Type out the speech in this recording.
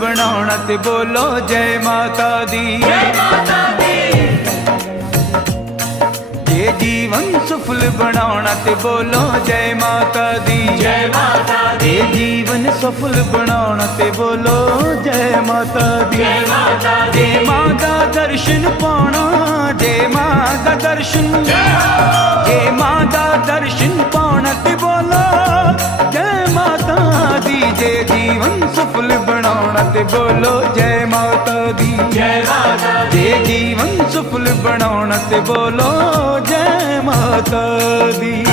ਬਣਾਉਣਾ ਤੇ ਬੋਲੋ ਜੈ ਮਾਤਾ ਦੀ। ਜੇ ਜੀਵਨ ਸਫਲ ਬਣਾਉਣਾ ਤੇ ਬੋਲੋ ਜੈ ਮਾਤਾ ਦੀ। ਜੇ ਜੀਵਨ ਸਫਲ ਬਣਾਉਣਾ ਤੇ ਬੋਲੋ ਜੈ ਮਾਤਾ ਦੀ। ਜੇ ਮਾਂ ਦਾ ਦਰਸ਼ਨ ਪਾਉਣਾ, ਜੇ ਮਾਂ ਦਾ ਦਰਸ਼ਨ, ਜੇ ਮਾਂ ਦਾ ਦਰਸ਼ਨ ਪਾਉਣਾ ਤੇ ਬੋਲੋ ਜੈ ਮਾਤਾ ਦੀ। ਜੇ ਜੀਵਨ ਸਫਲ ਬਣਾਉਣਾ ਤੇ ਬੋਲੋ ਜੈ ਮਾਤਾ ਦੀ। ਜੇ ਜੀਵਨ ਸਫਲ ਬਣਾਉਣਾ ਤੇ ਬੋਲੋ ਜੈ ਮਾਤਾ ਦੀ।